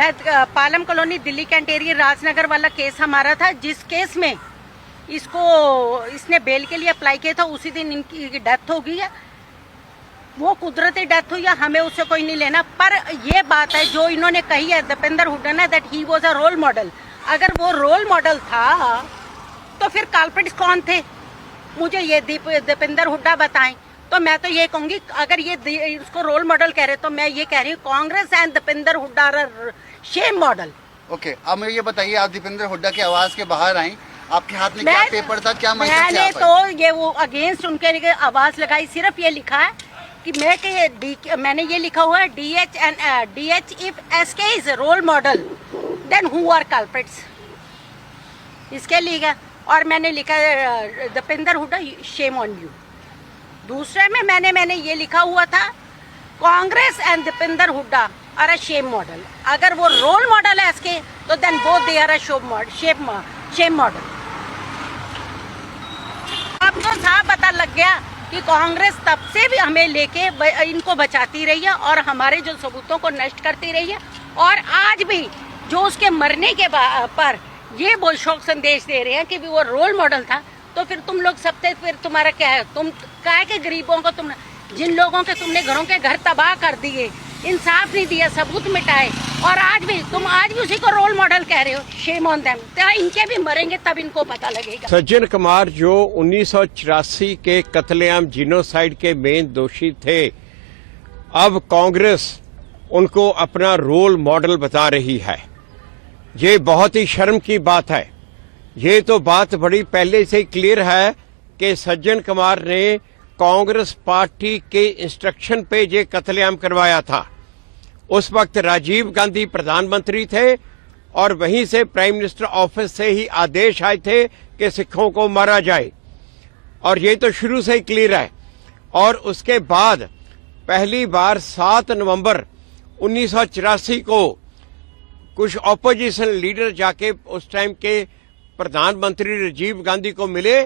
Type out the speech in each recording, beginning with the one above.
मैं पालम कॉलोनी दिल्ली कैंटेरियर राजनगर वाला केस हमारा था, जिस केस में इसने बेल के लिए अप्लाई किया था, उसी दिन इनकी डेथ हो गई है। वो कुदरती डेथ हुई है, हमें उससे कोई नहीं लेना। पर ये बात है जो इन्होंने कही है दीपेंद्र हुड्डा ने, that he was a role model. अगर वो रोल मॉडल था तो फिर कल्प्रिट्स कौन थे, मुझे ये दीपेंद्र हुड्डा बताएं। तो मैं तो ये कहूंगी, अगर ये इसको रोल मॉडल कह रहे तो मैं ये कह रही हूँ Congress and Deependra Hooda are shame model. Okay, अब मुझे ये बताइए, आप दीपेंद्र हुड्डा की आवाज के बाहर आई, आपके हाथ में क्या पेपर था, क्या मैंने तो ये वो अगेंस्ट उनके आवाज लगाई। सिर्फ ये लिखा है कि मैंने ये लिखा हुआ है DH if SK is a role model then who are culprits, इसके लिए। और मैंने लिखा है Deependra Hooda shame on you. दूसरे में मैंने ये लिखा हुआ था Congress and Deependra Hooda are a shame model. अगर वो रोल मॉडल है एसके तो then both they are a shame model. अब तो साफ पता लग गया कि कांग्रेस तब से भी हमें लेके इनको बचाती रही है और हमारे जो सबूतों को नष्ट करती रही है। और आज भी जो उसके मरने के पर ये वो शोक संदेश दे रहे हैं कि भी वो रोल मॉडल था, तो फिर तुम लोग सबसे फिर तुम्हारा क्या है? तुम क्या के गरीबों को, तुम जिन लोगों के तुमने घरों के घर तबाह कर दिए, इंसाफ नहीं दिया, सबूत मिटाए, और आज भी उसी को रोल मॉडल कह रहे हो। Shame on them. तो इनके भी मरेंगे तब इनको पता लगेगा। सज्जन कुमार जो 1984 के कत्लेआम जिनोसाइड के मेन दोषी थे, अब कांग्रेस उनको अपना रोल मॉडल बता रही है। ये बहुत ही शर्म की बात है। ये तो बात बड़ी पहले से क्लियर है कि सज्जन कुमार ने कांग्रेस पार्टी के इंस्ट्रक्शन पे ये कत्लेआम करवाया था। उस वक्त राजीव गांधी प्रधानमंत्री थे और वहीं से प्राइम मिनिस्टर ऑफिस से ही आदेश आए थे कि सिखों को मारा जाए, और ये तो शुरू से ही क्लियर है। और उसके बाद पहली बार 7 नवंबर 1984 को कुछ ऑपोजिशन लीडर जाके उस टाइम के प्रधानमंत्री राजीव गांधी को मिले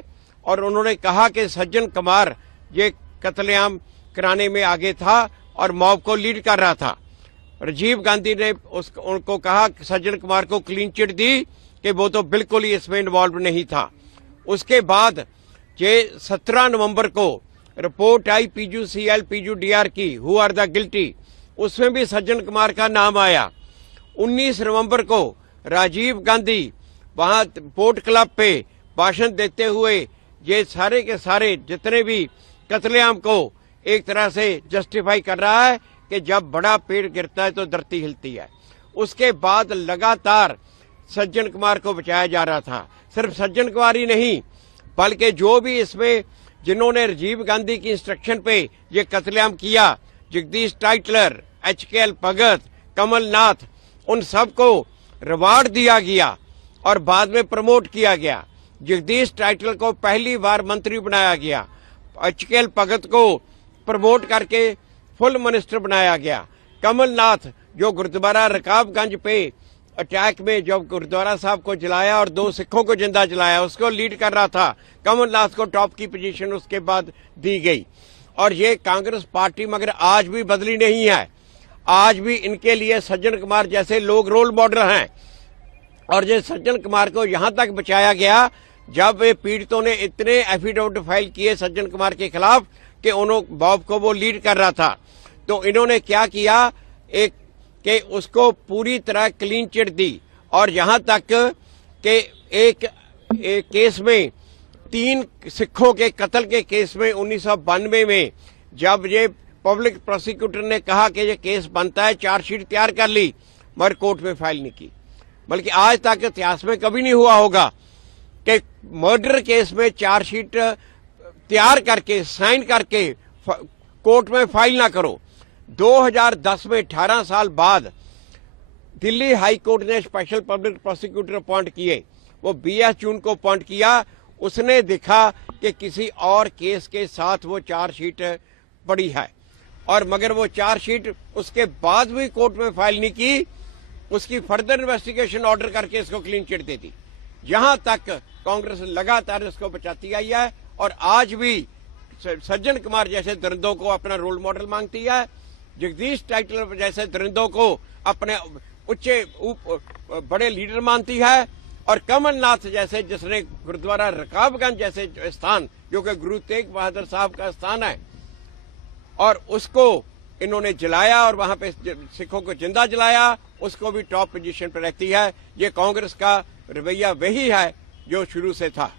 और उन्होंने कहा कि सज्जन कुमार ये कत्लेआम कराने में आगे था और मॉब को लीड कर रहा था। राजीव गांधी ने उनको कहा कि सज्जन कुमार को क्लीन चिट दी कि वो तो बिल्कुल ही इसमें इन्वॉल्व नहीं था। उसके बाद ये 17 नवंबर को रिपोर्ट आई PGCL PGDR की, हु आर द गिल्टी, उसमें भी सज्जन कुमार का नाम आया। 19 नवंबर को राजीव गांधी वहां पोर्ट क्लब पे भाषण देते हुए ये सारे के सारे जितने भी कत्लेआम को एक तरह से जस्टिफाई कर रहा है कि जब बड़ा पेड़ गिरता है तो धरती हिलती है। उसके बाद लगातार सज्जन कुमार को बचाया जा रहा था। सिर्फ सज्जन कुमार ही नहीं, बल्कि जो भी इसमें जिन्होंने राजीव गांधी की इंस्ट्रक्शन पे ये कत्लेआम किया, जगदीश टाइटलर, HKL भगत, कमलनाथ, उन सबको रिवार्ड दिया गया और बाद में प्रमोट किया गया। जगदीश टाइटलर को पहली बार मंत्री बनाया गया, HKL भगत को प्रमोट करके फुल मिनिस्टर बनाया गया। कमलनाथ जो गुरुद्वारा रकाबगंज पे अटैक में जब गुरुद्वारा साहब को जलाया और 2 सिखों को जिंदा जलाया, उसको लीड कर रहा था, कमलनाथ को टॉप की पोजीशन उसके बाद दी गई। और ये कांग्रेस पार्टी मगर आज भी बदली नहीं है। आज भी इनके लिए सज्जन कुमार जैसे लोग रोल मॉडल हैं। और ये सज्जन कुमार को यहां तक बचाया गया जब वे पीड़ितों ने इतने एफिडेविट फाइल किए सज्जन कुमार के खिलाफ कि उन्होंने बॉब को वो लीड कर रहा था, तो इन्होंने क्या किया, एक कि उसको पूरी तरह क्लीन चिट दी। और यहां तक कि एक केस में 3 सिखों के कत्ल के केस में 1992 में जब ये पब्लिक प्रोसिक्यूटर ने कहा कि ये केस बनता है, चार्जशीट तैयार कर ली, मगर कोर्ट में फाइल नहीं की। बल्कि आज तक इतिहास में कभी नहीं हुआ होगा कि मर्डर केस में चार्जशीट तैयार करके साइन करके कोर्ट में फाइल ना करो। 2010 में 18 साल बाद दिल्ली हाई कोर्ट ने स्पेशल पब्लिक प्रोसिक्यूटर अपॉइंट किए। वो BS जून को अपॉइंट किया। उसने देखा कि किसी और केस के साथ वो चार्जशीट पड़ी है, और मगर वो चार्जशीट उसके बाद भी कोर्ट में फाइल नहीं की, उसकी फर्दर इन्वेस्टिगेशन ऑर्डर करके इसको क्लीन चिट दे दी। यहां तक कांग्रेस लगातार इसको बचाती आई है और आज भी सज्जन कुमार जैसे दरिंदों को अपना रोल मॉडल मांगती है, जगदीश टाइटलर जैसे दरिंदों को अपने बड़े लीडर मानती है, और कमलनाथ जैसे जिसने गुरुद्वारा रकाबगंज जैसे स्थान, जो कि गुरु तेग बहादुर साहब का स्थान है, और उसको इन्होंने जलाया और वहां पे सिखों को जिंदा जलाया, उसको भी टॉप पोजीशन पर रखती है। ये कांग्रेस का रवैया वही है जो शुरू से था।